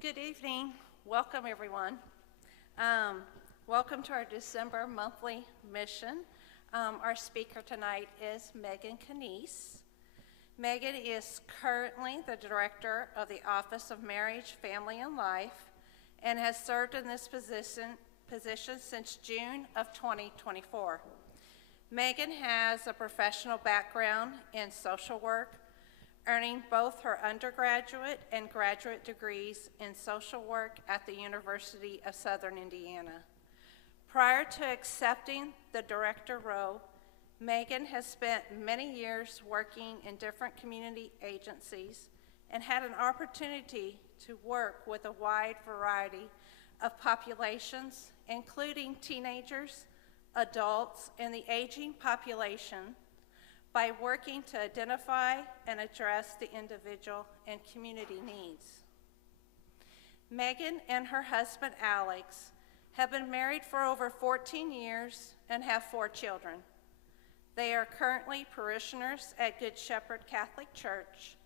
Good evening. Welcome, everyone. Welcome to our December monthly mission. Our speaker tonight is Megan Canese. Megan is currently the director of the Office of Marriage, Family, and Life and has served in this position since June of 2024. Megan has a professional background in social work, earning both her undergraduate and graduate degrees in social work at the University of Southern Indiana. Prior to accepting the director role, Megan has spent many years working in different community agencies and had an opportunity to work with a wide variety of populations, including teenagers, adults, and the aging population, by working to identify and address the individual and community needs. Megan and her husband, Alex, have been married for over 14 years and have 4 children. They are currently parishioners at Good Shepherd Catholic Church,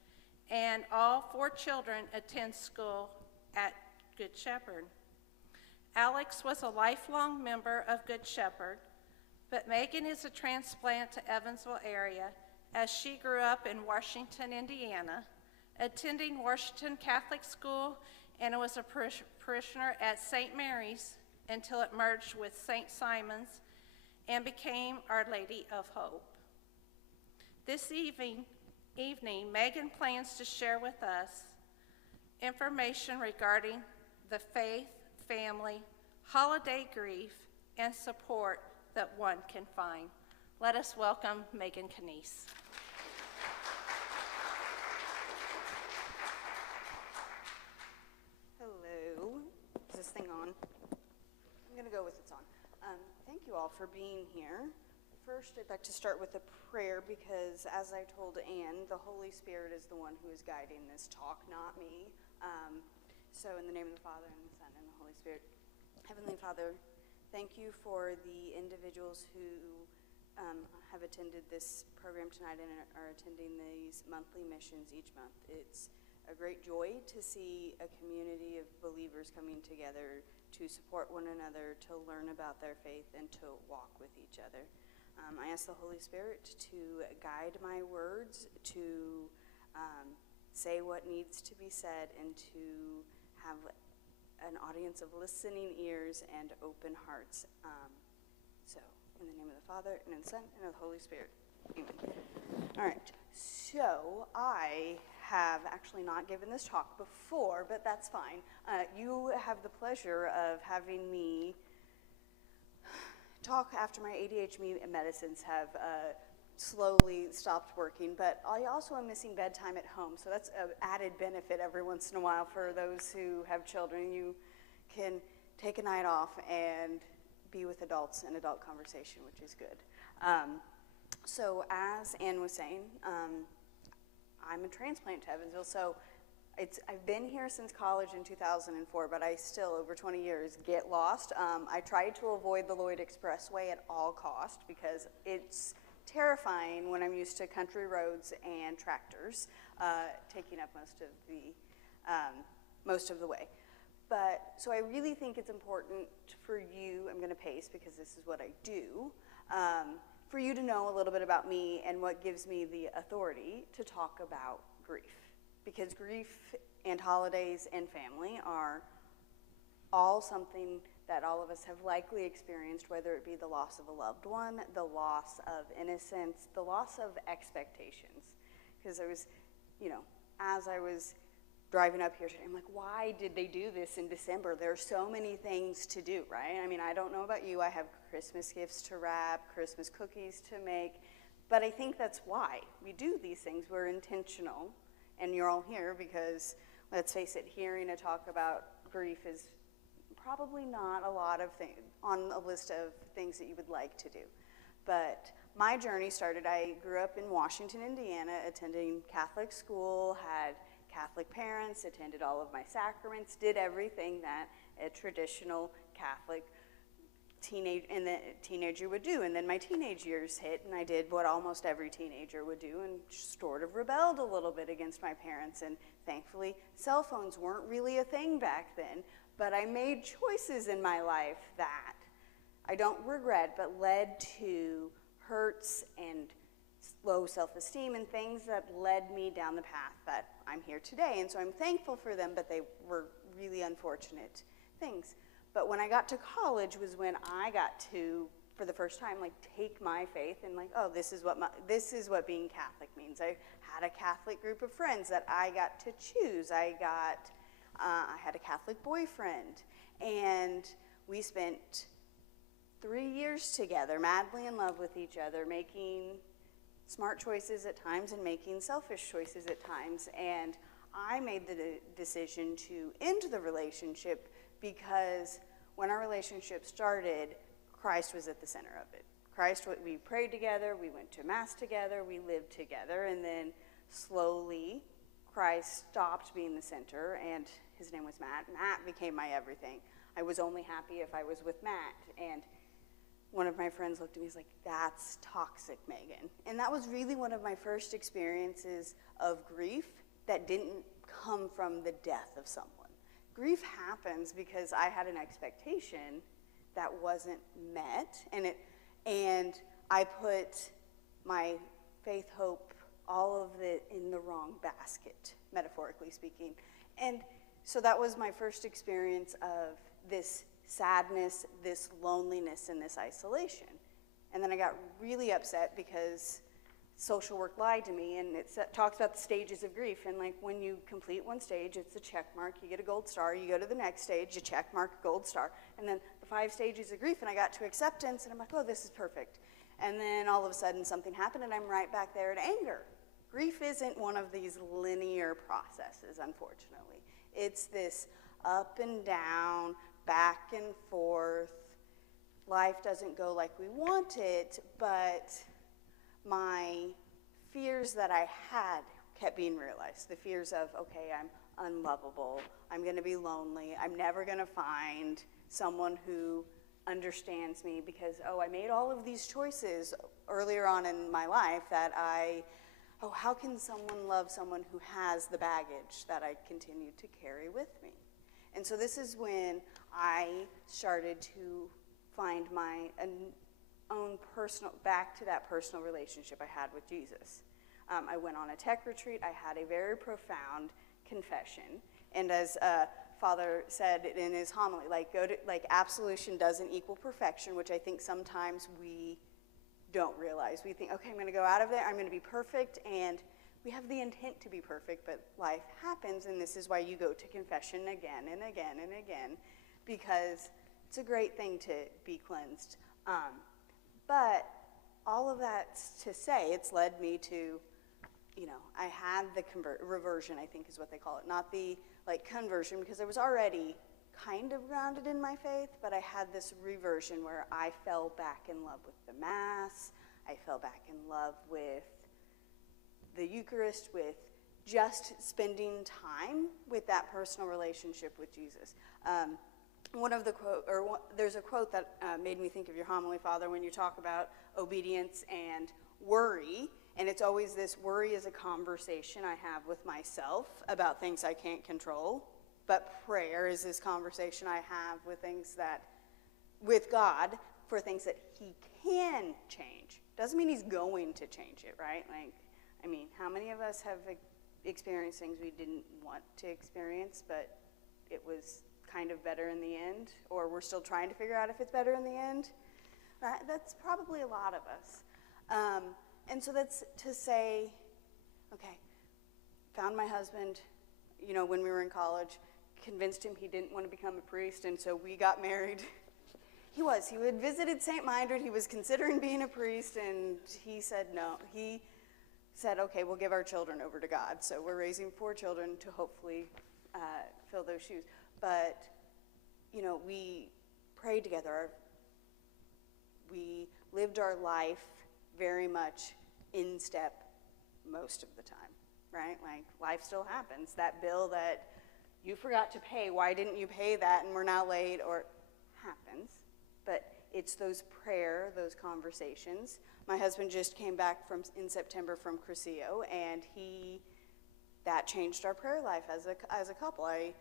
and all 4 children attend school at Good Shepherd. Alex was a lifelong member of Good Shepherd, but Megan is a transplant to Evansville area as she grew up in Washington, Indiana, attending Washington Catholic School, and was a parishioner at St. Mary's until it merged with St. Simon's and became Our Lady of Hope. This evening, Megan plans to share with us information regarding the faith, family, holiday grief, and support that one can find. Let us welcome Megan Canese. Hello. Is this thing on? I'm going to go with it's on. Thank you all for being here. First, I'd like to start with a prayer because, as I told Anne, the Holy Spirit is the one who is guiding this talk, not me. So in the name of the Father, and the Son, and the Holy Spirit. Heavenly Father, thank you for the individuals who have attended this program tonight and are attending these monthly missions each month. It's a great joy to see a community of believers coming together to support one another, to learn about their faith, and to walk with each other. I ask the Holy Spirit to guide my words, to say what needs to be said, and to have an audience of listening ears and open hearts. So, in the name of the Father, and of the Son, and of the Holy Spirit. Amen. All right. So, I have actually not given this talk before, but that's fine. You have the pleasure of having me talk after my ADHD medicines have slowly stopped working, but I also am missing bedtime at home, so that's an added benefit every once in a while for those who have children. You can take a night off and be with adults in adult conversation, which is good. So as Anne was saying, I'm a transplant to Evansville, so I've been here since college in 2004, but I still, over 20 years, get lost. I try to avoid the Lloyd Expressway at all cost because it's terrifying when I'm used to country roads and tractors taking up most of the way. But so I really think it's important for you. I'm going to pace because this is what I do. For you to know a little bit about me and what gives me the authority to talk about grief, because grief and holidays and family are all something that all of us have likely experienced, whether it be the loss of a loved one, the loss of innocence, the loss of expectations. Because I was, as I was driving up here today, I'm like, why did they do this in December? There are so many things to do, right? I mean, I don't know about you. I have Christmas gifts to wrap, Christmas cookies to make, but I think that's why we do these things. We're intentional, and you're all here because, let's face it, hearing a talk about grief is probably not a lot of things on a list of things that you would like to do. But my journey started, I grew up in Washington, Indiana, attending Catholic school, had Catholic parents, attended all of my sacraments, did everything that a traditional Catholic teenager would do. And then my teenage years hit, and I did what almost every teenager would do and sort of rebelled a little bit against my parents. And thankfully, cell phones weren't really a thing back then, but I made choices in my life that I don't regret, but led to hurts and low self-esteem and things that led me down the path that I'm here today. And so I'm thankful for them, but they were really unfortunate things. But when I got to college was when I got to, for the first time, like take my faith and like, oh, this is what being Catholic means. I had a Catholic group of friends that I got to choose. I had a Catholic boyfriend, and we spent 3 years together, madly in love with each other, making smart choices at times and making selfish choices at times. And I made the decision to end the relationship because when our relationship started, Christ was at the center of it. We prayed together, we went to Mass together, we lived together, and then slowly Christ stopped being the center, and his name was Matt. Matt became my everything. I was only happy if I was with Matt. And one of my friends looked at me and was like, that's toxic, Megan. And that was really one of my first experiences of grief that didn't come from the death of someone. Grief happens because I had an expectation that wasn't met, and I put my faith, hope, all of it in the wrong basket, metaphorically speaking. And so that was my first experience of this sadness, this loneliness, and this isolation. And then I got really upset because social work lied to me, and it talks about the stages of grief. And like when you complete one stage, it's a check mark, you get a gold star. You go to the next stage, you check mark, gold star. And then the 5 stages of grief, and I got to acceptance, and I'm like, oh, this is perfect. And then all of a sudden something happened, and I'm right back there at anger. Grief isn't one of these linear processes, unfortunately. It's this up and down, back and forth. Life doesn't go like we want it, but my fears that I had kept being realized. The fears of, okay, I'm unlovable, I'm going to be lonely, I'm never going to find someone who understands me because, I made all of these choices earlier on in my life that how can someone love someone who has the baggage that I continue to carry with me? And so this is when I started to find my own back to that personal relationship I had with Jesus. I went on a tech retreat. I had a very profound confession. And as Father said in his homily, absolution doesn't equal perfection, which I think sometimes we don't realize. We think, okay, I'm going to go out of there, I'm going to be perfect, and we have the intent to be perfect, but life happens, and this is why you go to confession again and again and again, because it's a great thing to be cleansed. But all of that to say, it's led me to, I had the reversion, I think is what they call it, not the conversion, because I was already kind of grounded in my faith, but I had this reversion where I fell back in love with the Mass, I fell back in love with the Eucharist, with just spending time with that personal relationship with Jesus. There's a quote that made me think of your homily, Father, when you talk about obedience and worry, and it's always this: worry is a conversation I have with myself about things I can't control, but prayer is this conversation I have with God for things that he can change. Doesn't mean he's going to change it, right? How many of us have experienced things we didn't want to experience, but it was kind of better in the end, or we're still trying to figure out if it's better in the end? Right? That's probably a lot of us. And so that's to say, okay, found my husband, when we were in college, convinced him he didn't want to become a priest, and so we got married. He had visited St. Mindred, he was considering being a priest, and he said no. He said, okay, we'll give our children over to God. So we're raising 4 children to hopefully fill those shoes. But, we prayed together. We lived our life very much in step most of the time, right? Life still happens. That bill that you forgot to pay, why didn't you pay that and we're now late, or happens. But it's those those conversations. My husband just came back in September from Crescio, and that changed our prayer life as a couple. I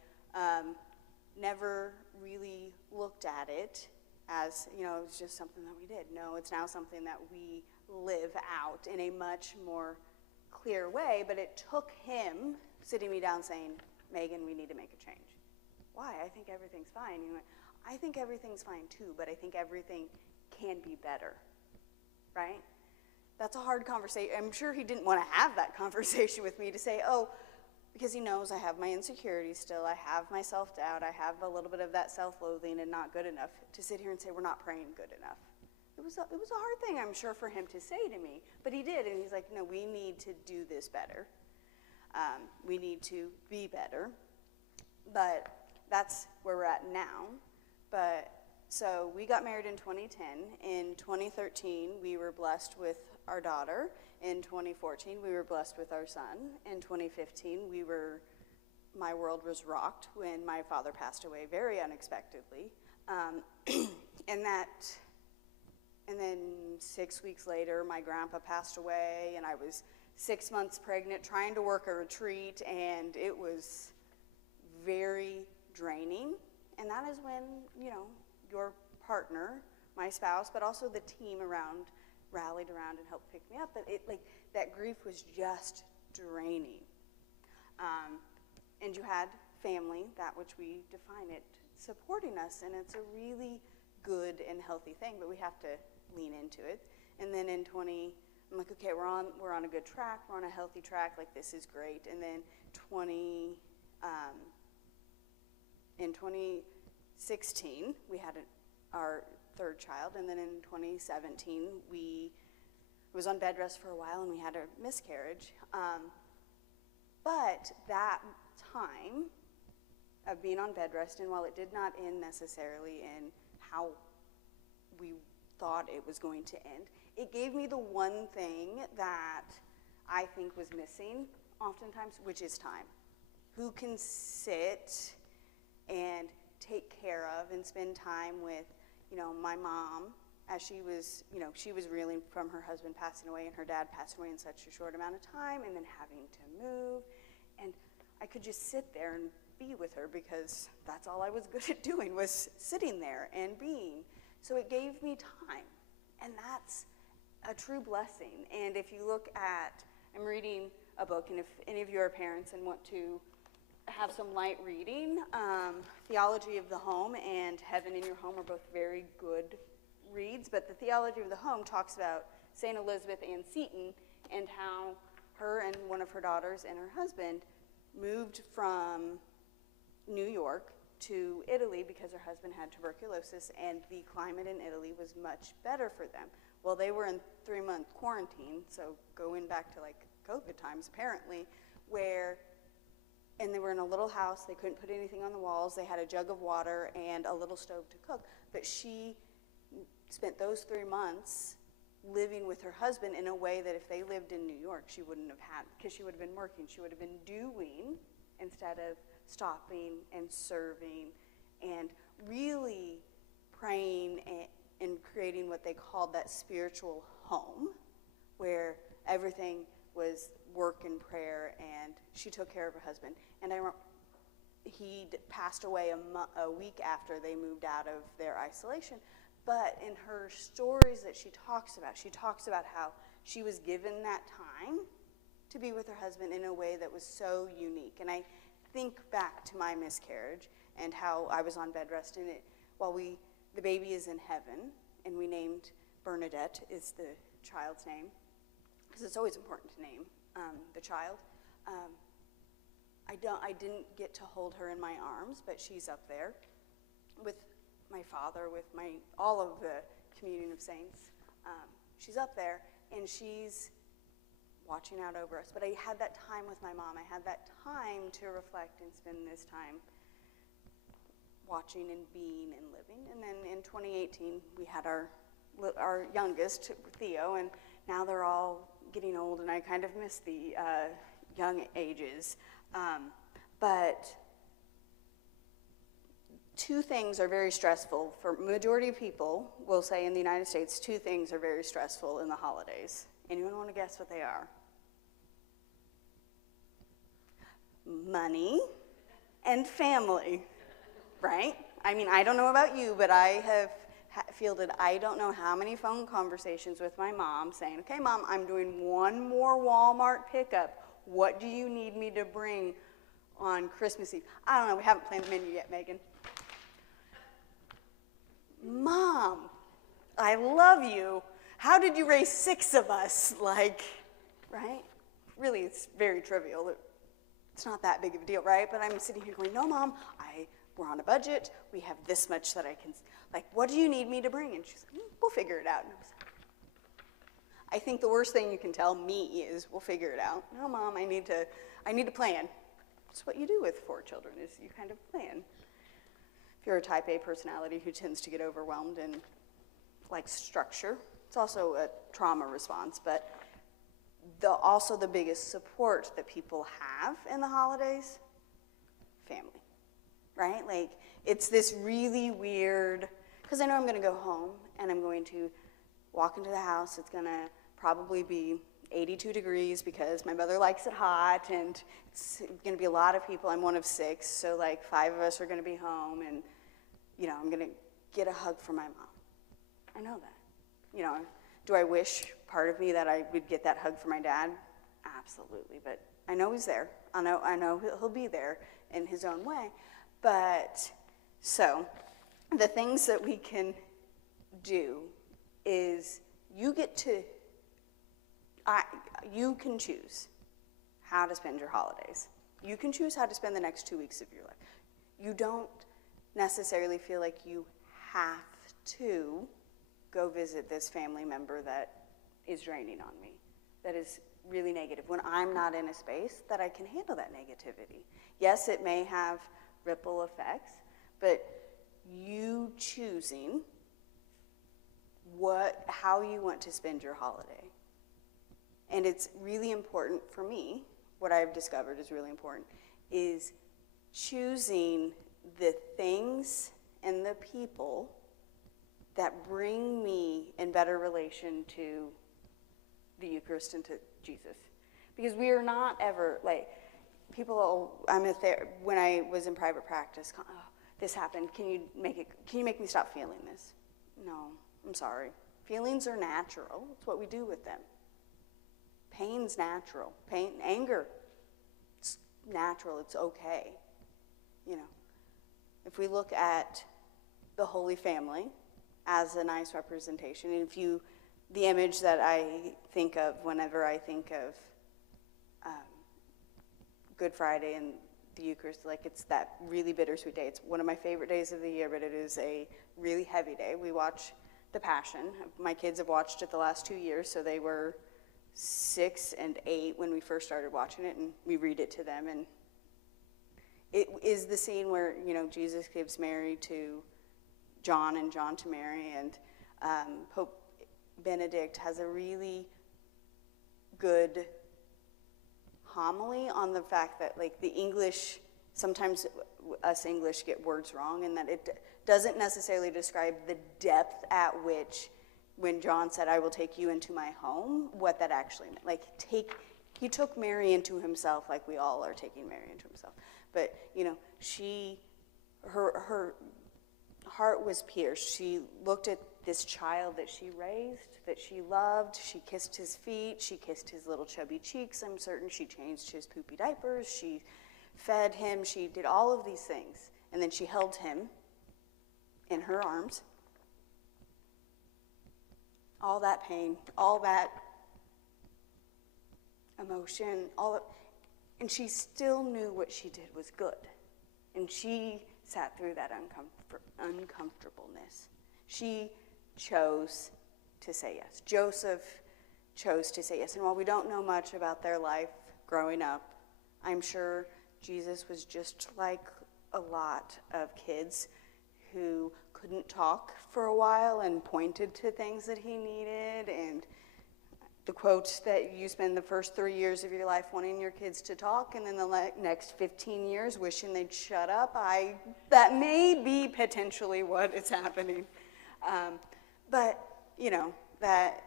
never really looked at it as, it was just something that we did. No, it's now something that we live out in a much more clear way, but it took him sitting me down saying, Megan, we need to make a change. Why? I think everything's fine. He went, I think everything's fine too, but I think everything can be better, right? That's a hard conversation. I'm sure he didn't want to have that conversation with me to say, because he knows I have my insecurities still, I have my self-doubt, I have a little bit of that self-loathing and not good enough, to sit here and say we're not praying good enough. It was a hard thing, I'm sure, for him to say to me, but he did, and he's like, no, we need to do this better. We need to be better, but that's where we're at now. But so we got married in 2010. In 2013, we were blessed with our daughter. In 2014, we were blessed with our son. In 2015, my world was rocked when my father passed away very unexpectedly. And then 6 weeks later, my grandpa passed away, and I was 6 months pregnant trying to work a retreat, and it was very draining. And that is when, your partner, my spouse, but also the team around, rallied around and helped pick me up. But that grief was just draining. And you had family, that which we define it, supporting us, and it's a really good and healthy thing, but we have to lean into it. And then in I'm like, okay, we're on a good track, we're on a healthy track, like this is great. And then in 2016, we had our third child, and then in 2017, we was on bed rest for a while, and we had a miscarriage. But that time of being on bed rest, and while it did not end necessarily in how we thought it was going to end, it gave me the one thing that I think was missing oftentimes, which is time. Who can sit and take care of and spend time with, my mom, as she was reeling from her husband passing away and her dad passed away in such a short amount of time, and then having to move. And I could just sit there and be with her because that's all I was good at doing, was sitting there and being. So it gave me time, and that's a true blessing. And if you look at, I'm reading a book, and if any of you are parents and want to have some light reading, Theology of the Home and Heaven in Your Home are both very good reads, but the Theology of the Home talks about St. Elizabeth Ann Seton and how her and one of her daughters and her husband moved from New York to Italy because her husband had tuberculosis, and the climate in Italy was much better for them. Well, they were in 3-month quarantine, so going back to like COVID times apparently, and they were in a little house, they couldn't put anything on the walls, they had a jug of water and a little stove to cook, but she spent those 3 months living with her husband in a way that if they lived in New York, she wouldn't have had, because she would have been working, she would have been doing instead of stopping and serving and really praying and creating what they called that spiritual home, where everything was work and prayer, and she took care of her husband. And he passed away a week after they moved out of their isolation. But in her stories that she talks about how she was given that time to be with her husband in a way that was so unique. And I think back to my miscarriage and how I was on bed rest in it while the baby is in heaven, and we named Bernadette is the child's name, because it's always important to name the child. I didn't get to hold her in my arms, but she's up there with my father, with all of the communion of saints. She's up there, and she's watching out over us. But I had that time with my mom. I had that time to reflect and spend this time watching and being and living. And then in 2018, we had our youngest, Theo, and now they're all getting old, and I kind of miss the young ages. But two things are very stressful. For majority of people, we'll say in the United States, two things are very stressful in the holidays. Anyone want to guess what they are? Money and family, right? I mean, I don't know about you, but I have fielded I don't know how many phone conversations with my mom saying, okay, Mom, I'm doing one more Walmart pickup. What do you need me to bring on Christmas Eve? I don't know. We haven't planned the menu yet, Megan. Mom, I love you. How did you raise 6 of us? Like, right? Really, it's very trivial. It's not that big of a deal, right? But I'm sitting here going, no, Mom, we're on a budget. We have this much that I can, like, what do you need me to bring? And she's like, we'll figure it out. And I think the worst thing you can tell me is, we'll figure it out. No, Mom, I need to plan. That's what you do with 4 children, is you kind of plan. If you're a type A personality who tends to get overwhelmed and likes structure, it's also a trauma response, but also the biggest support that people have in the holidays, family, right? Like, it's this really weird, because I know I'm going to go home and I'm going to walk into the house. It's going to probably be 82 degrees because my mother likes it hot, and it's going to be a lot of people. I'm one of 6, so like 5 of us are going to be home, and I'm going to get a hug from my mom. I know that. Do I wish part of me that I would get that hug from my dad? Absolutely, but I know he's there. I know he'll be there in his own way. But so the things that we can do is you can choose how to spend your holidays. You can choose how to spend the next 2 weeks of your life. You don't necessarily feel like you have to go visit this family member that is draining on me, that is really negative, when I'm not in a space that I can handle that negativity. Yes, it may have ripple effects, but you choosing how you want to spend your holiday. And it's really important for me, what I've discovered is really important, is choosing the things and the people that bring me in better relation to the Eucharist and to Jesus. Because we are not ever, like, when I was in private practice, oh, this happened, can you make me stop feeling this? No, I'm sorry. Feelings are natural. It's what we do with them. Pain's natural. Anger, it's natural, it's okay. If we look at the Holy Family as a nice representation, and the image that I think of whenever I think of Good Friday and the Eucharist, like, it's that really bittersweet day. It's one of my favorite days of the year, but it is a really heavy day. We watch the Passion. My kids have watched it the last 2 years, so they were 6 and 8 when we first started watching it, and we read it to them. And it is the scene where, Jesus gives Mary to John and John to Mary, and Pope Benedict has a really good homily on the fact that, like, the English, sometimes us English get words wrong, and that it doesn't necessarily describe the depth at which, when John said, I will take you into my home, what that actually meant. Like, he took Mary into himself, like we all are taking Mary into himself. But, her heart was pierced. She looked at this child that she raised, that she loved. She kissed his feet. She kissed his little chubby cheeks, I'm certain. She changed his poopy diapers. She fed him. She did all of these things. And then she held him in her arms. All that pain, all that emotion, and she still knew what she did was good. And she sat through that uncomfortableness. She chose to say yes. Joseph chose to say yes. And while we don't know much about their life growing up, I'm sure Jesus was just like a lot of kids who couldn't talk for a while and pointed to things that he needed. And the quote that you spend the first 3 years of your life wanting your kids to talk, and then the next 15 years wishing they'd shut up. That may be potentially what is happening. But, that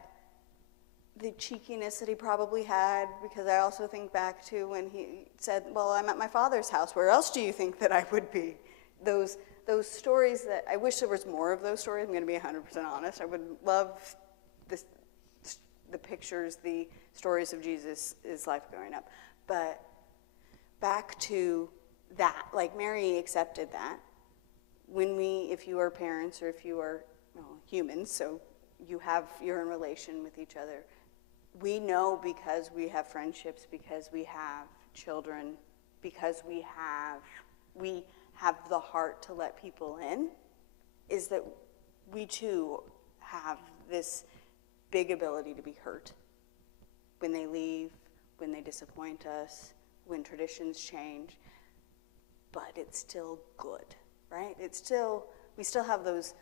the cheekiness that he probably had, because I also think back to when he said, well, I'm at my father's house. Where else do you think that I would be? Those stories that, I wish there was more of those stories. I'm going to be 100% honest. I would love the pictures, the stories of Jesus' life growing up. But back to that, like Mary accepted that. If you are parents or if you are humans, so you're in relation with each other, we know because we have friendships, because we have children, because we have the heart to let people in, is that we too have this big ability to be hurt when they leave, when they disappoint us, when traditions change, but it's still good, right? We still have those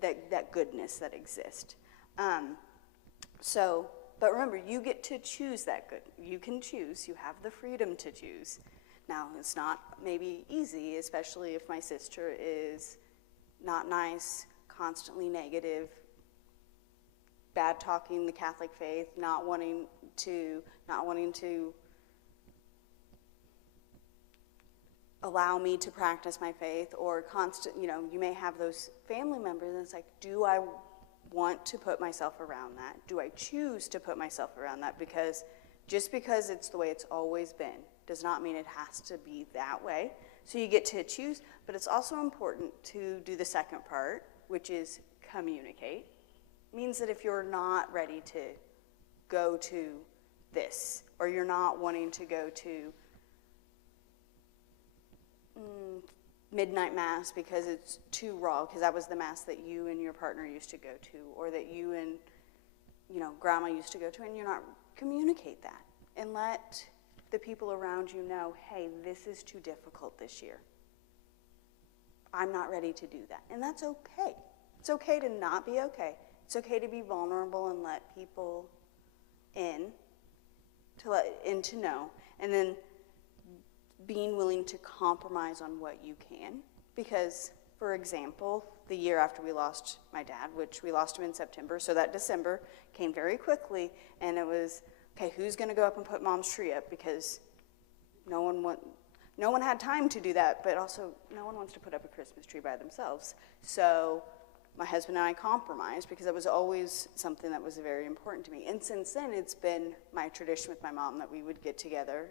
that goodness that exist. But remember, you get to choose that good. You can choose. You have the freedom to choose. Now, it's not maybe easy, especially if my sister is not nice, constantly negative, bad talking the Catholic faith, not wanting to allow me to practice my faith, or you may have those family members, and it's like, do I want to put myself around that? Do I choose to put myself around that? Because just because it's the way it's always been does not mean it has to be that way. So you get to choose, but it's also important to do the second part, which is communicate. It means that if you're not ready to go to this, or you're not wanting to go to midnight mass because it's too raw, because that was the mass that you and your partner used to go to, or that you and grandma used to go to, and you're not, communicate that and let the people around you know, hey, this is too difficult this year. I'm not ready to do that. And that's okay. It's okay to not be okay. It's okay to be vulnerable and let people in, to know. And then being willing to compromise on what you can. Because, for example, the year after we lost my dad, which we lost him in September, so that December came very quickly, and it was, okay, who's going to go up and put Mom's tree up? Because no one had time to do that, but also no one wants to put up a Christmas tree by themselves. So my husband and I compromised, because it was always something that was very important to me. And since then, it's been my tradition with my mom that we would get together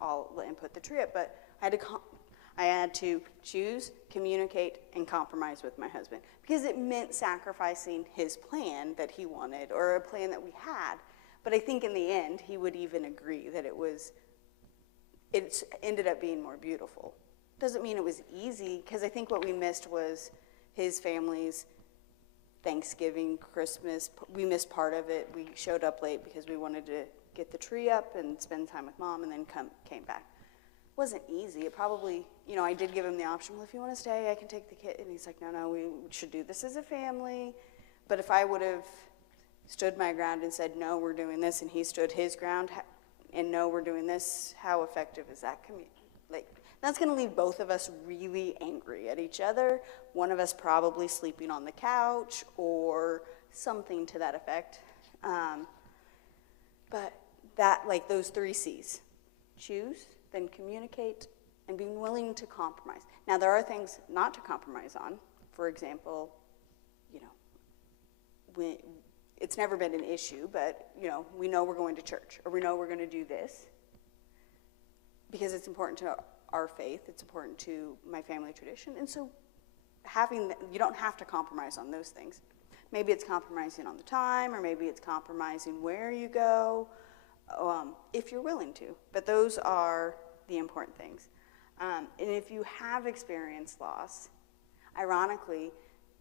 and put the tree up. But I had to choose, communicate, and compromise with my husband, because it meant sacrificing his plan that he wanted, or a plan that we had. But I think in the end, he would even agree that it ended up being more beautiful. Doesn't mean it was easy, because I think what we missed was his family's Thanksgiving, Christmas. We missed part of it. We showed up late because we wanted to get the tree up and spend time with Mom, and then came back. It wasn't easy. It probably, I did give him the option, well, if you want to stay, I can take the kid. And he's like, no, we should do this as a family. But if I would have stood my ground and said, no, we're doing this, and he stood his ground, and no, we're doing this, how effective is that? That's going to leave both of us really angry at each other. One of us probably sleeping on the couch or something to that effect. But that, those 3 C's: choose, then communicate, and being willing to compromise. Now, there are things not to compromise on. For example, it's never been an issue, but, we know we're going to church, or we know we're going to do this, because it's important to our faith, it's important to my family tradition, and so you don't have to compromise on those things. Maybe it's compromising on the time, or maybe it's compromising where you go, if you're willing to. But those are the important things. And if you have experienced loss, ironically,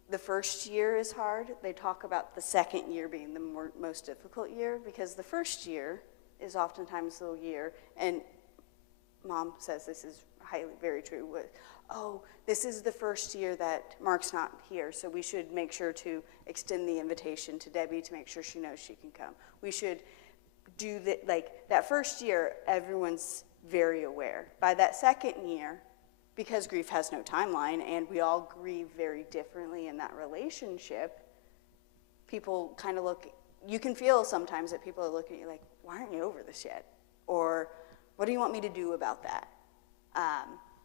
the first year is hard. They talk about the second year being the most difficult year, because the first year is oftentimes the year, and Mom says this is very true, with, oh, this is the first year that Mark's not here, so we should make sure to extend the invitation to Debbie to make sure she knows she can come. We should do that, like, that first year, everyone's very aware. By that second year, because grief has no timeline and we all grieve very differently in that relationship, people kind of look, you can feel sometimes that people are looking at you like, why aren't you over this yet? Or, what do you want me to do about that?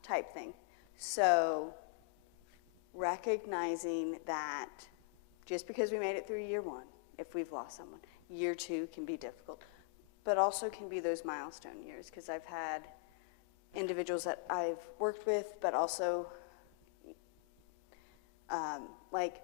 Type thing. So, recognizing that just because we made it through year one, if we've lost someone, year two can be difficult, but also can be those milestone years, because I've had individuals that I've worked with, but also, like,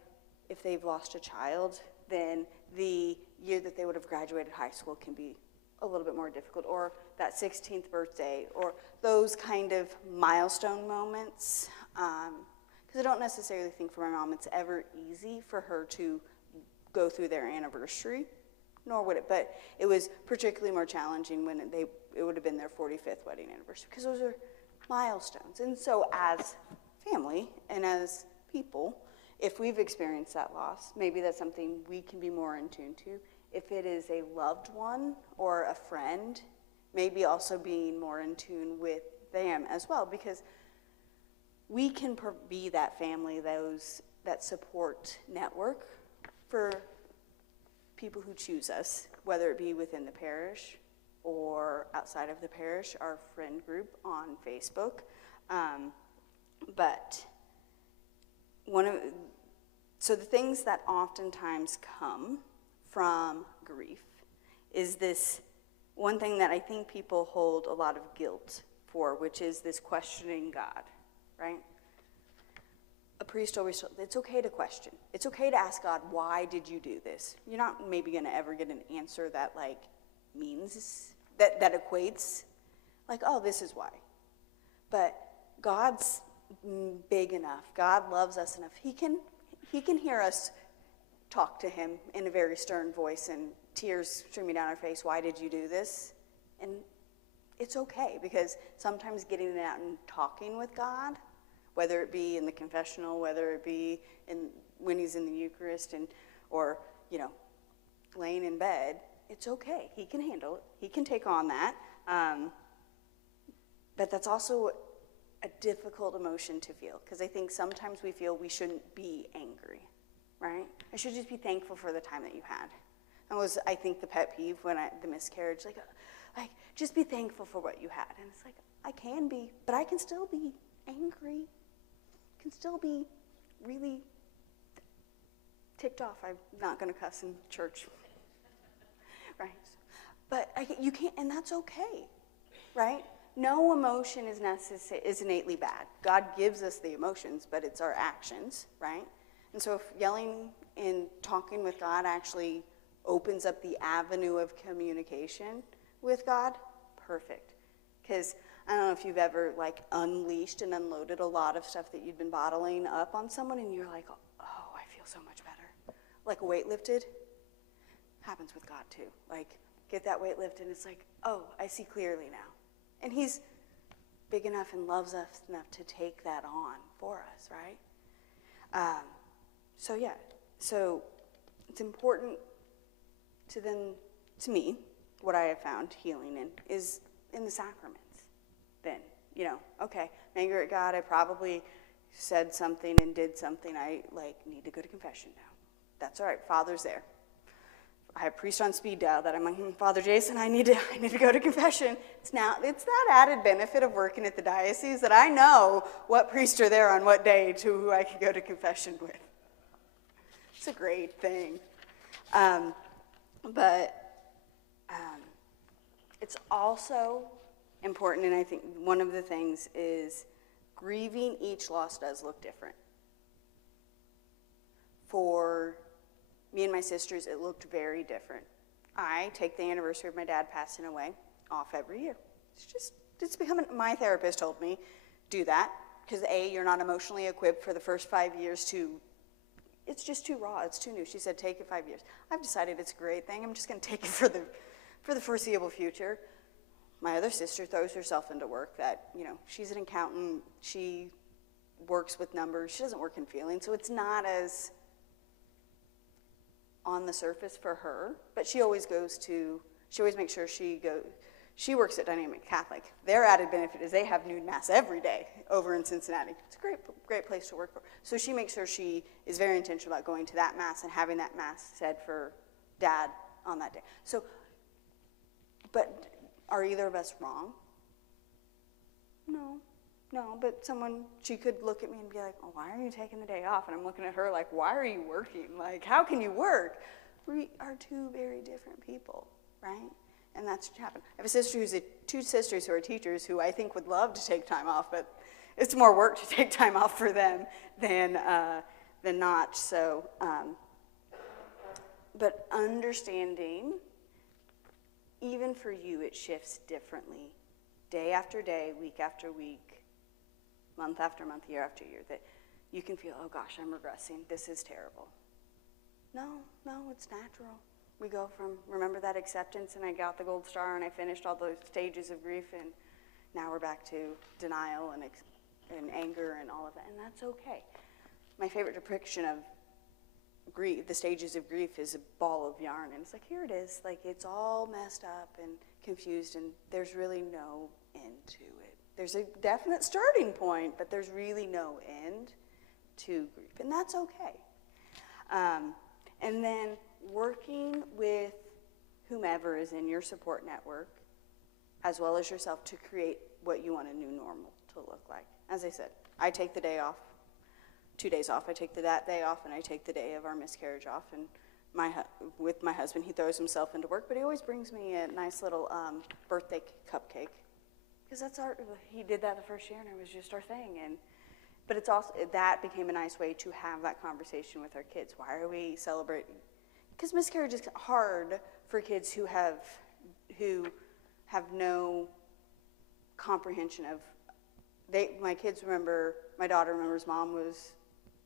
if they've lost a child, then the year that they would have graduated high school can be a little bit more difficult, or that 16th birthday, or those kind of milestone moments, because I don't necessarily think for my mom it's ever easy for her to go through their anniversary, nor would it, but it was particularly more challenging when it would have been their 45th wedding anniversary, because those are milestones. And so as family and as people, if we've experienced that loss, maybe that's something we can be more in tune to. If it is a loved one or a friend, maybe also being more in tune with them as well, because we can be that family, that support network for people who choose us, whether it be within the parish or outside of the parish, our friend group on Facebook. So the things that oftentimes come from grief is this one thing that I think people hold a lot of guilt for, which is this questioning God, right? A priest always told, it's okay to question. It's okay to ask God, why did you do this? You're not maybe going to ever get an answer that, like, means, that equates, like, oh, this is why. But God's big enough. God loves us enough. He can hear us talk to him in a very stern voice and tears streaming down our face. Why did you do this? And it's okay, because sometimes getting it out and talking with God, whether it be in the confessional, whether it be when he's in the Eucharist, or laying in bed, it's okay. He can handle it. He can take on that. But that's also a difficult emotion to feel, because I think sometimes we feel we shouldn't be angry, right? I should just be thankful for the time that you had. That was, I think, the pet peeve when the miscarriage, like, just be thankful for what you had. And it's like, I can be, but I can still be angry, can still be really ticked off. I'm not going to cuss in church, right? But you can't, and that's okay, right? No emotion is innately bad. God gives us the emotions, but it's our actions, right? And so if yelling and talking with God actually opens up the avenue of communication with God, perfect. Because I don't know if you've ever, like, unleashed and unloaded a lot of stuff that you've been bottling up on someone, and you're like, oh, I feel so much better. Like a weight lifted. Happens with God too. Like, get that weight lifted, and it's like, oh, I see clearly now. And he's big enough and loves us enough to take that on for us, right? So it's important to me, what I have found healing in is in the sacraments. Then, okay, I'm angry at God, I probably said something and did something, I need to go to confession now. That's all right, Father's there. I have a priest on speed dial that I'm like, Father Jason, I need to go to confession. It's that added benefit of working at the diocese that I know what priests are there on what day to who I can go to confession with. It's a great thing. It's also important, and I think one of the things is grieving each loss does look different. For me and my sisters, it looked very different. I take the anniversary of my dad passing away off every year. It's becoming, my therapist told me, do that, because you're not emotionally equipped for the first 5 years it's just too raw, it's too new. She said, take it 5 years. I've decided it's a great thing. I'm just going to take it for the foreseeable future. my other sister throws herself into work that, she's an accountant, she works with numbers, she doesn't work in feelings, so it's not as on the surface for her, but she always makes sure she works at Dynamic Catholic. Their added benefit is they have nude mass every day over in Cincinnati. It's a great place to work for. So she makes sure she is very intentional about going to that mass and having that mass said for Dad on that day. So, but are either of us wrong? No, but she could look at me and be like, oh, why are you taking the day off? And I'm looking at her like, why are you working? Like, how can you work? We are two very different people, right? And that's what happened. I have two sisters who are teachers who I think would love to take time off, but it's more work to take time off for them than not. So, but understanding, even for you, it shifts differently, day after day, week after week, month after month, year after year, that you can feel, oh gosh, I'm regressing. This is terrible. No, it's natural. We go from, remember that acceptance, and I got the gold star, and I finished all those stages of grief, and now we're back to denial and anger and all of that, and that's okay. My favorite depiction of grief, the stages of grief, is a ball of yarn, and it's like, here it is, like it's all messed up and confused, and there's really no end to it. There's a definite starting point, but there's really no end to grief, and that's okay. And then working with whomever is in your support network, as well as yourself, to create what you want a new normal to look like. As I said, I take the day off, 2 days off. I take that day off, and I take the day of our miscarriage off. And with my husband, he throws himself into work, but he always brings me a nice little birthday cupcake, because he did that the first year, and it was just our thing. But it's also, that became a nice way to have that conversation with our kids. Why are we celebrating? Because miscarriage is hard for kids who have no comprehension of. My daughter remembers mom was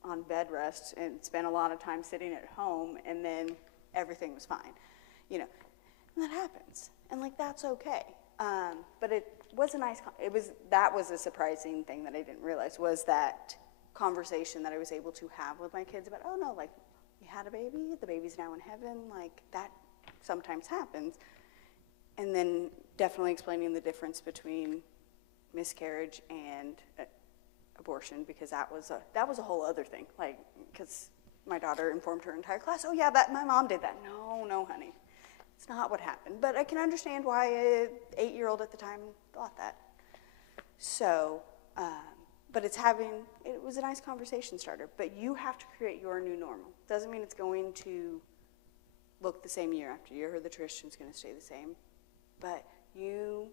on bed rest and spent a lot of time sitting at home, and then everything was fine, and that happens, and that's okay. But it was that was a surprising thing that I didn't realize, was that conversation that I was able to have with my kids about, oh no, we had a baby, the baby's now in heaven, that sometimes happens. And then definitely explaining the difference between miscarriage and abortion, because that was a whole other thing. Because my daughter informed her entire class, oh yeah, my mom did that. No, honey. It's not what happened. But I can understand why an 8-year-old at the time thought that. So, but it was a nice conversation starter. But you have to create your new normal. Doesn't mean it's going to look the same year after year, or the tradition's going to stay the same. But you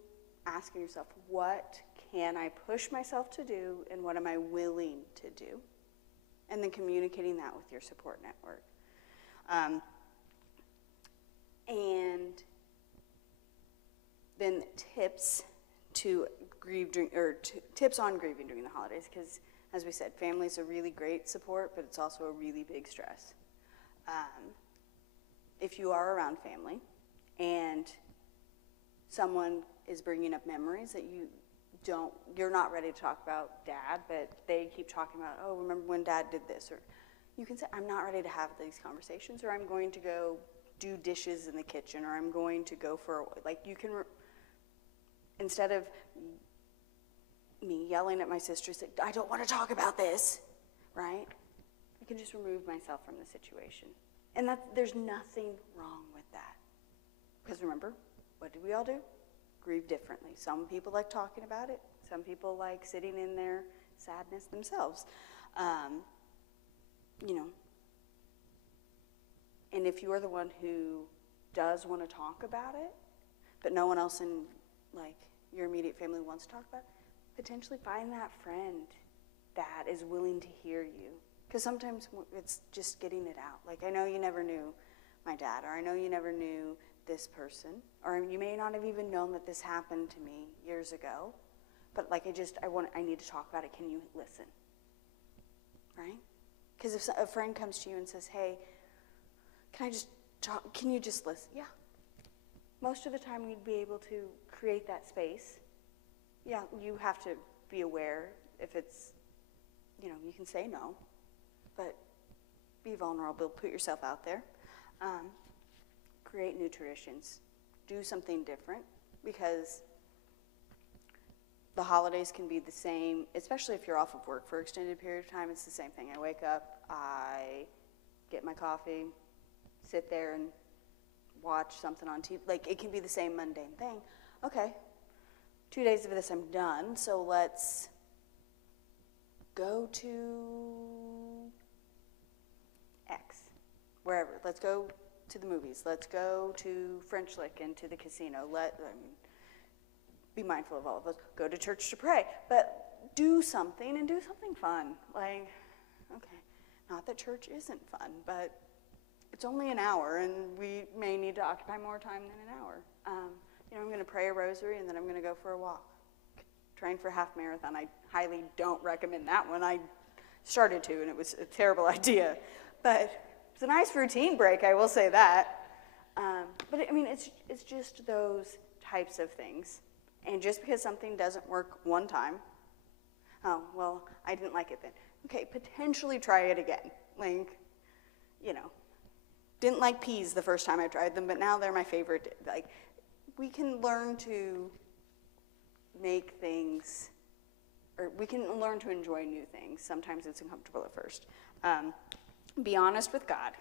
asking yourself, what can I push myself to do, and what am I willing to do? And then communicating that with your support network. And then tips tips on grieving during the holidays, because as we said, family's a really great support, but it's also a really big stress. If you are around family and someone is bringing up memories that you're not ready to talk about Dad, but they keep talking about, oh, remember when Dad did this? Or you can say, I'm not ready to have these conversations, or I'm going to go do dishes in the kitchen, or I'm going to go for, you can, instead of me yelling at my sister, say, I don't want to talk about this, right? I can just remove myself from the situation. And there's nothing wrong with that. Because remember, what did we all do? Grieve differently. Some people like talking about it. Some people like sitting in their sadness themselves. And if you are the one who does want to talk about it, but no one else in your immediate family wants to talk about it, potentially find that friend that is willing to hear you. Because sometimes it's just getting it out. I know you never knew my dad, or I know you never knew this person, or you may not have even known that this happened to me years ago, but I need to talk about it. Can you listen? Right? Because if a friend comes to you and says, hey, can I just talk? Can you just listen? Yeah. Most of the time we'd be able to create that space. Yeah, you have to be aware if it's, you can say no, but be vulnerable, put yourself out there. Create new traditions. Do something different, because the holidays can be the same, especially if you're off of work for an extended period of time. It's the same thing. I wake up, I get my coffee, sit there and watch something on TV. Like, it can be the same mundane thing. Okay, 2 days of this, I'm done, so let's go to X, wherever. Let's go to the movies. Let's go to French Lick and to the casino. Be mindful of all of those. Go to church to pray. But do something, and do something fun. Like, okay, not that church isn't fun, but it's only an hour, and we may need to occupy more time than an hour. I'm going to pray a rosary, and then I'm going to go for a walk. Train for a half marathon. I highly don't recommend that one. I started to, and it was a terrible idea. But it's a nice routine break, I will say that. But it's just those types of things. And just because something doesn't work one time, oh, well, I didn't like it then. Okay, potentially try it again. Didn't like peas the first time I tried them, but now they're my favorite. We can learn to make things, or we can learn to enjoy new things. Sometimes it's uncomfortable at first. Be honest with God.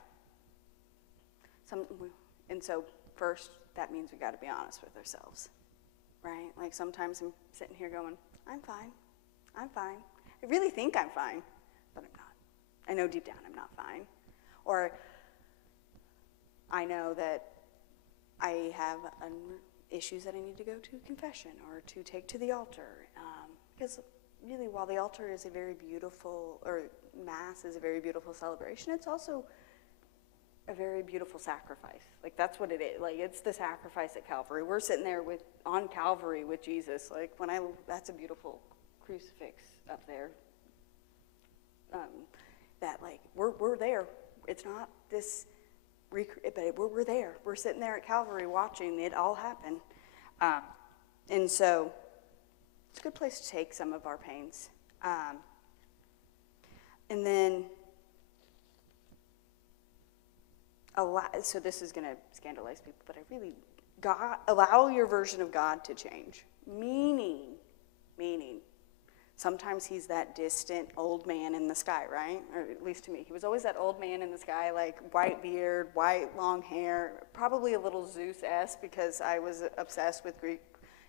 And so first, that means we got to be honest with ourselves, right? Like, sometimes I'm sitting here going, I'm fine. I really think I'm fine, but I'm not. I know deep down I'm not fine. Or I know that I have issues that I need to go to confession or to take to the altar. Because really, while the altar is a very beautiful, or Mass is a very beautiful celebration, it's also a very beautiful sacrifice. Like, that's what it is. Like, it's the sacrifice at Calvary. We're sitting there on Calvary with Jesus. Like, that's a beautiful crucifix up there. That, like, we're there. It's not this, but we're there. We're sitting there at Calvary watching it all happen. And so it's a good place to take some of our pains. And then, so this is going to scandalize people, but allow your version of God to change. Meaning, sometimes he's that distant old man in the sky, right? Or at least to me. He was always that old man in the sky, like white beard, white long hair, probably a little Zeus-esque, because I was obsessed with Greek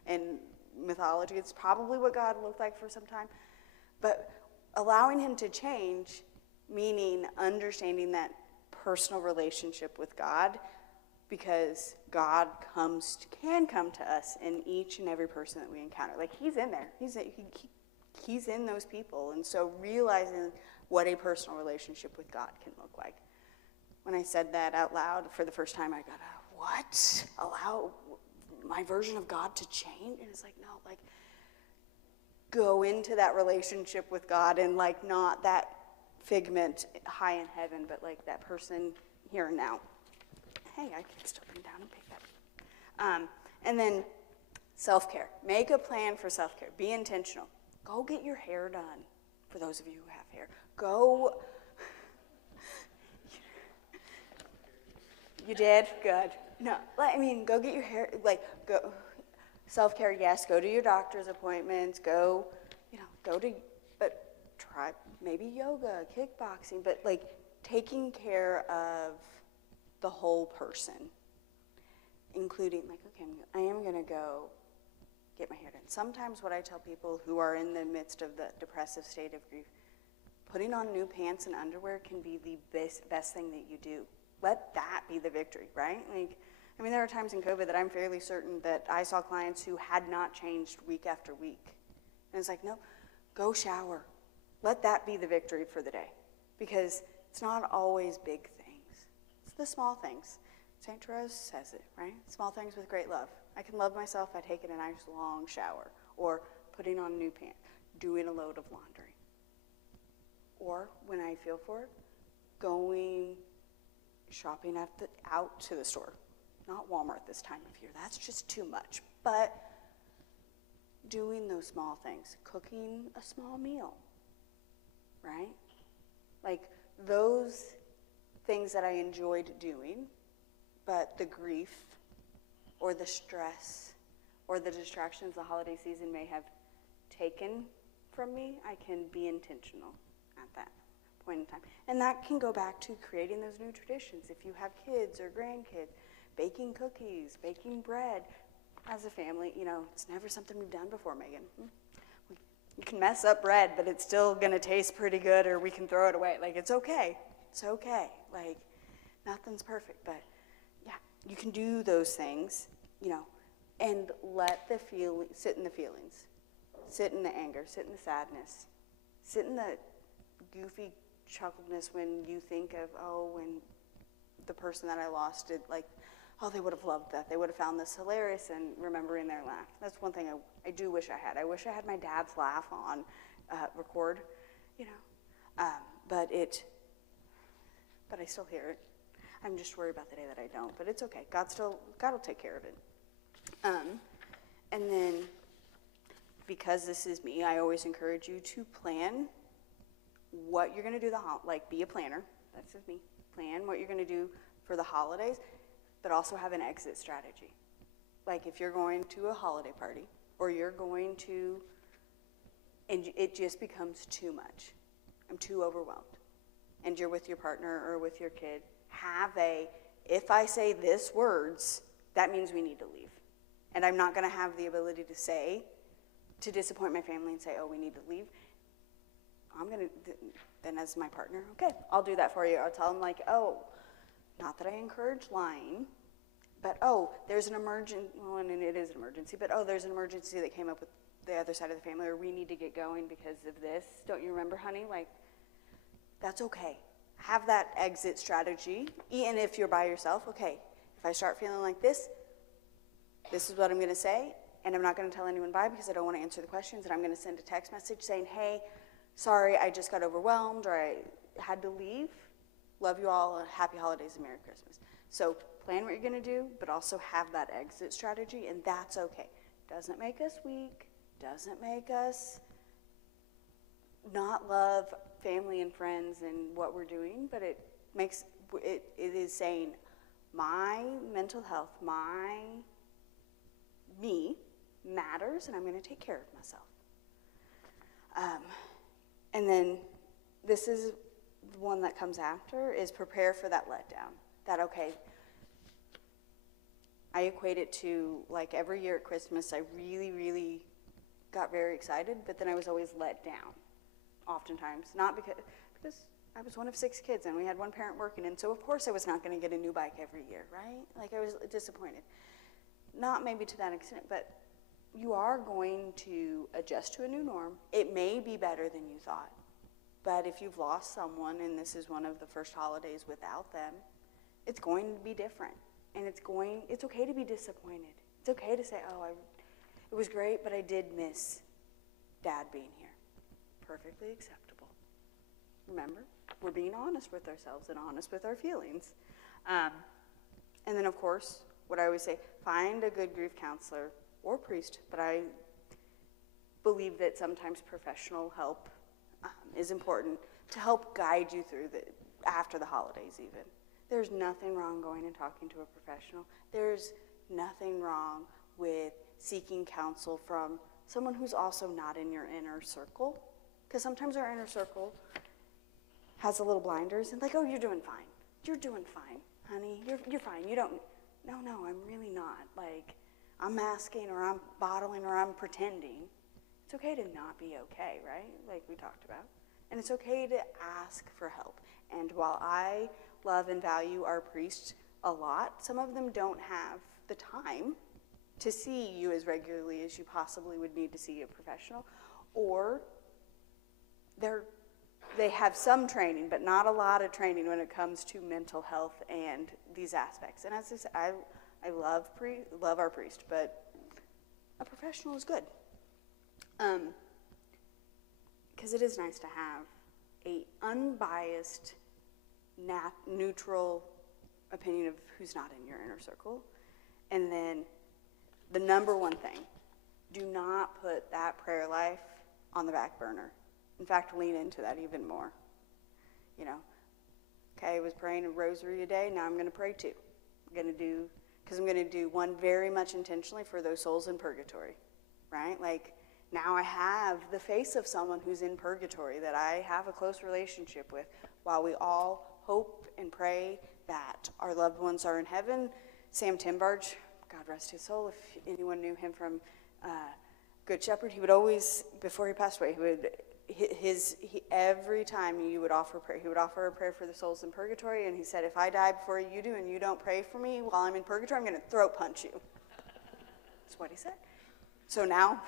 and mythology. It's probably what God looked like for some time. But allowing him to change, meaning understanding that personal relationship with God, because God can come to us in each and every person that we encounter. Like, he's in there. He's in those people. And so realizing what a personal relationship with God can look like. When I said that out loud for the first time, I got, what? Allow my version of God to change? And it's like, no, like, go into that relationship with God, and like, not that figment high in heaven, but like that person here and now. Hey, I can still bring down and pick that. And then self-care. Make a plan for self-care. Be intentional. Go get your hair done. For those of you who have hair, go. You did? Good. No, go get your hair, go. Self-care, yes, go to your doctor's appointments, but try maybe yoga, kickboxing, but like taking care of the whole person, including I am going to go get my hair done. Sometimes what I tell people who are in the midst of the depressive state of grief, putting on new pants and underwear can be the best thing that you do. Let that be the victory, right? There are times in COVID that I'm fairly certain that I saw clients who had not changed week after week. And it's like, no, go shower. Let that be the victory for the day. Because it's not always big things. It's the small things. St. Therese says it, right? Small things with great love. I can love myself by taking a nice long shower, or putting on new pants, doing a load of laundry. Or, when I feel for it, going shopping out to the store. Not Walmart this time of year. That's just too much. But doing those small things, cooking a small meal, right? Like those things that I enjoyed doing, but the grief or the stress or the distractions the holiday season may have taken from me, I can be intentional at that point in time. And that can go back to creating those new traditions. If you have kids or grandkids, baking cookies, baking bread. As a family, it's never something we've done before, Megan. You can mess up bread, but it's still going to taste pretty good, or we can throw it away. Like, it's okay. It's okay. Like, nothing's perfect, but yeah, you can do those things, and let sit in the feelings. Sit in the anger, sit in the sadness, sit in the goofy chuckledness when you think of, when the person that I lost did, like, they would have loved that. They would have found this hilarious, and remembering their laugh. That's one thing I do wish I had. I wish I had my dad's laugh on record, but I still hear it. I'm just worried about the day that I don't, but it's okay. God will take care of it. And then, because this is me, I always encourage you to plan what you're going to do be a planner. That's just me. Plan what you're going to do for the holidays, but also have an exit strategy. Like if you're going to a holiday party, or you're going to, and it just becomes too much. I'm too overwhelmed. And you're with your partner or with your kid, if I say this words, that means we need to leave. And I'm not going to have the ability to disappoint my family and say, we need to leave. Then as my partner, okay, I'll do that for you. I'll tell them not that I encourage lying, but there's an emergency, and it is an emergency, but there's an emergency that came up with the other side of the family, or we need to get going because of this. Don't you remember, honey? That's okay. Have that exit strategy, even if you're by yourself. Okay, if I start feeling like this is what I'm going to say, and I'm not going to tell anyone bye because I don't want to answer the questions, and I'm going to send a text message saying, hey, sorry, I just got overwhelmed, or I had to leave. Love you all, happy holidays and Merry Christmas. So plan what you're going to do, but also have that exit strategy, and that's okay. Doesn't make us weak, doesn't make us not love family and friends and what we're doing, but it is saying my mental health, me matters, and I'm going to take care of myself. And then this is the one that comes after, is prepare for that letdown. That, okay, I equate it to every year at Christmas, I really, really got very excited, but then I was always let down, oftentimes. Not because I was one of 6 kids, and we had one parent working, and so of course I was not going to get a new bike every year, right? I was disappointed. Not maybe to that extent, but you are going to adjust to a new norm. It may be better than you thought, but if you've lost someone and this is one of the first holidays without them, it's going to be different, and it's okay to be disappointed. It's okay to say, it was great, but I did miss Dad being here. Perfectly acceptable. Remember, we're being honest with ourselves and honest with our feelings. And then, of course, what I always say, find a good grief counselor or priest, but I believe that sometimes professional help is important to help guide you through after the holidays even. There's nothing wrong going and talking to a professional. There's nothing wrong with seeking counsel from someone who's also not in your inner circle, because sometimes our inner circle has a little blinders and you're doing fine. You're doing fine, honey. You're fine. You don't. No, I'm really not. I'm masking, or I'm bottling, or I'm pretending. It's okay to not be okay, right? Like we talked about. And it's okay to ask for help. And while I love and value our priests a lot, some of them don't have the time to see you as regularly as you possibly would need to see a professional, or they have some training, but not a lot of training when it comes to mental health and these aspects. And as I said, I love our priest, but a professional is good. Because it is nice to have a unbiased, neutral opinion of who's not in your inner circle. And then the number one thing do not put that prayer life on the back burner. In fact, lean into that even more. You know, okay, I was praying a rosary a day, now I'm going to pray two. Because I'm going to do one very much intentionally for those souls in purgatory, right? Like, now I have the face of someone who's in purgatory that I have a close relationship with, while we all hope and pray that our loved ones are in heaven. Sam Timbarge, God rest his soul, if anyone knew him from Good Shepherd, he would always, before he passed away, every time you would offer prayer, he would offer a prayer for the souls in purgatory, and he said, if I die before you do and you don't pray for me while I'm in purgatory, I'm going to throat punch you. That's what he said. So now,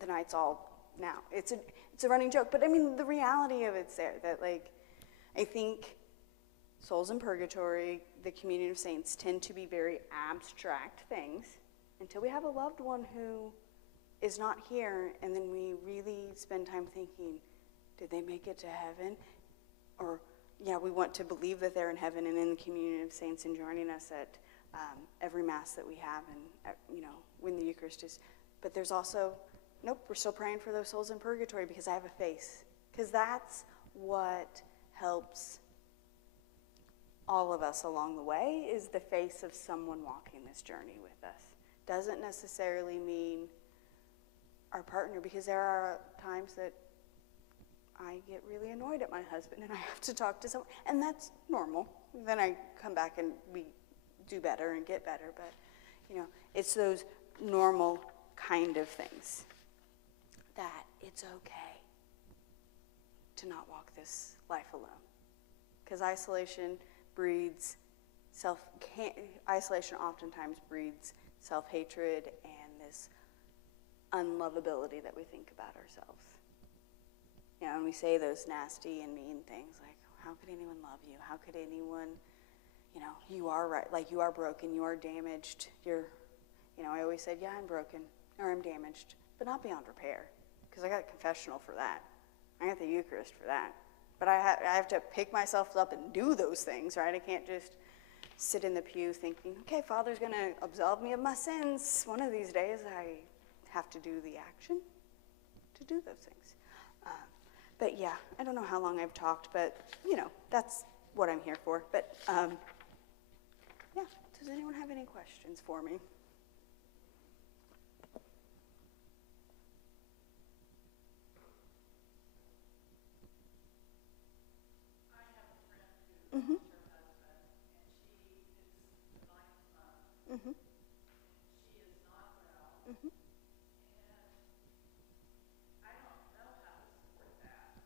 the night's all now. It's a running joke, but I mean, the reality of it's there, that like, I think souls in purgatory, the communion of saints, tend to be very abstract things until we have a loved one who is not here, and then we really spend time thinking, did they make it to heaven? Or, yeah, we want to believe that they're in heaven and in the communion of saints and joining us at every Mass that we have, and, when the Eucharist is. But there's also, nope, we're still praying for those souls in purgatory because I have a face. Because that's what helps all of us along the way, is the face of someone walking this journey with us. Doesn't necessarily mean our partner, because there are times that I get really annoyed at my husband and I have to talk to someone, and that's normal. Then I come back and we do better and get better, but it's those normal kind of things that it's okay to not walk this life alone. Because isolation oftentimes breeds self-hatred and this unlovability that we think about ourselves. And we say those nasty and mean things like, how could anyone love you? How could anyone, you are right, like you are broken, you are damaged. I always said, yeah, I'm broken, or I'm damaged, but not beyond repair, because I got a confessional for that. I got the Eucharist for that. But I have to pick myself up and do those things, right? I can't just sit in the pew thinking, okay, Father's going to absolve me of my sins. One of these days I have to do the action to do those things. But yeah, I don't know how long I've talked, but that's what I'm here for. But yeah, does anyone have any questions for me? Mm-hmm. Mm-hmm. Mm-hmm.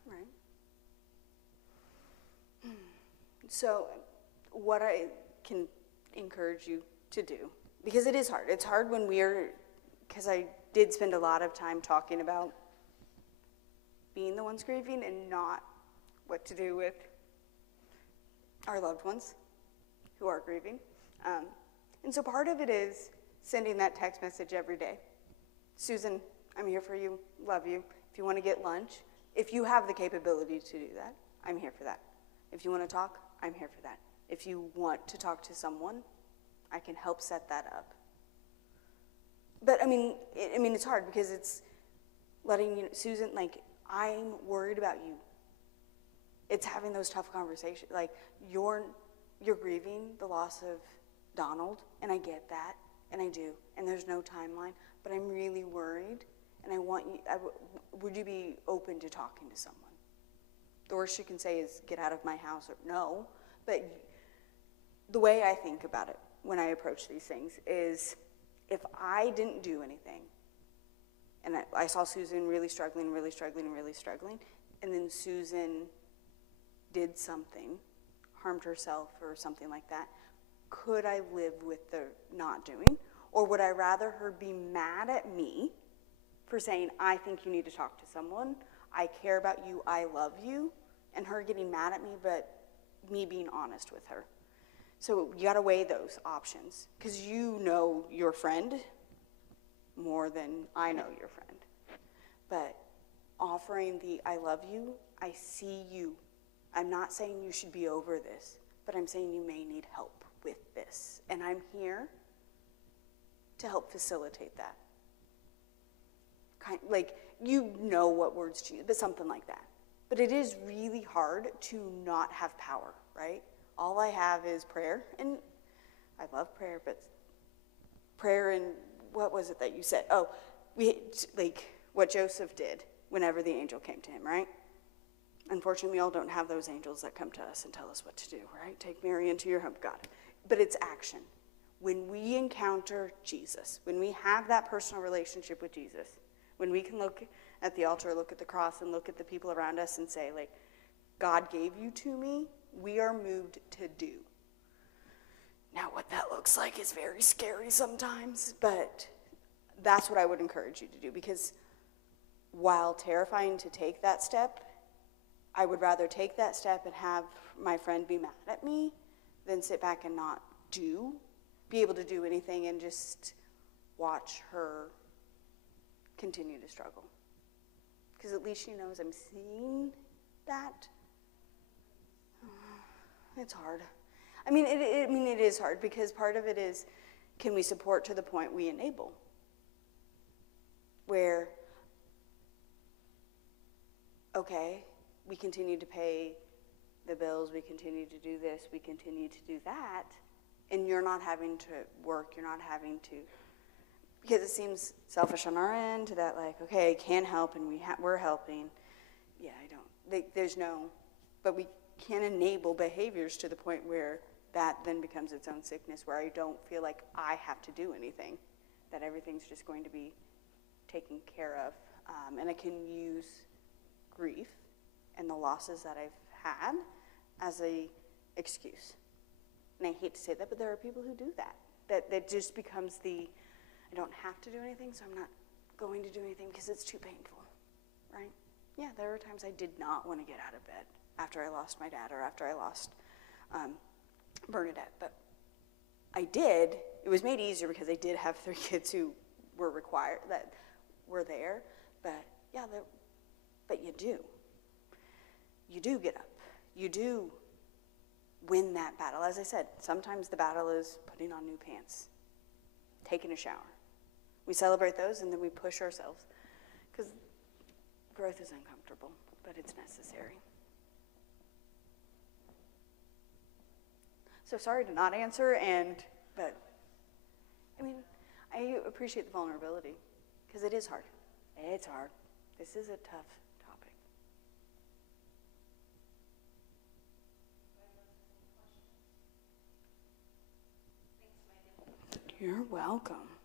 Right. So what I can encourage you to do, because it is hard. It's hard when because I did spend a lot of time talking about being the ones grieving and not what to do with our loved ones who are grieving. And so part of it is sending that text message every day. Susan, I'm here for you, love you. If you want to get lunch, if you have the capability to do that, I'm here for that. If you want to talk, I'm here for that. If you want to talk to someone, I can help set that up. But it's hard because it's letting Susan, I'm worried about you. It's having those tough conversations. Like, you're grieving the loss of Donald, and I get that, and I do, and there's no timeline, but I'm really worried, and I want you, would you be open to talking to someone? The worst you can say is, get out of my house, or no, but the way I think about it when I approach these things is, if I didn't do anything, and I saw Susan really struggling, and then Susan did something, harmed herself or something like that, could I live with the not doing? Or would I rather her be mad at me for saying, I think you need to talk to someone, I care about you, I love you, and her getting mad at me, but me being honest with her? So you gotta weigh those options, because you know your friend more than I know your friend. But offering the I love you, I see you. I'm not saying you should be over this, but I'm saying you may need help with this. And I'm here to help facilitate that. Like, you know what words to use, but something like that. But it is really hard to not have power, right? All I have is prayer, and I love prayer, but prayer and what was it that you said? Oh, like what Joseph did whenever the angel came to him, right? Unfortunately, we all don't have those angels that come to us and tell us what to do, right? Take Mary into your home, God. But it's action. When we encounter Jesus, when we have that personal relationship with Jesus, when we can look at the altar, look at the cross, and look at the people around us and say, like, God gave you to me, we are moved to do. Now, what that looks like is very scary sometimes, but that's what I would encourage you to do, because while terrifying to take that step, I would rather take that step and have my friend be mad at me than sit back and not be able to do anything and just watch her continue to struggle. Because at least she knows I'm seeing that. It's hard. I mean, it is hard, because part of it is, can we support to the point we enable? Where, okay, we continue to pay the bills, we continue to do this, we continue to do that, and you're not having to work, you're not having to, because it seems selfish on our end, that like, okay, I can help and we're helping. Yeah, but we can enable behaviors to the point where that then becomes its own sickness, where I don't feel like I have to do anything, that everything's just going to be taken care of. And I can use grief and the losses that I've had as a excuse. And I hate to say that, but there are people who do that just becomes I don't have to do anything, so I'm not going to do anything because it's too painful, right? Yeah, there were times I did not want to get out of bed after I lost my dad or after I lost Bernadette, but I did. It was made easier because I did have 3 kids who were required, that were there, but yeah, but you do. You do get up. You do win that battle. As I said, sometimes the battle is putting on new pants, taking a shower. We celebrate those and then we push ourselves, because growth is uncomfortable, but it's necessary. So sorry to not answer, but I mean, I appreciate the vulnerability, because it is hard. It's hard. This is a tough topic. You're welcome.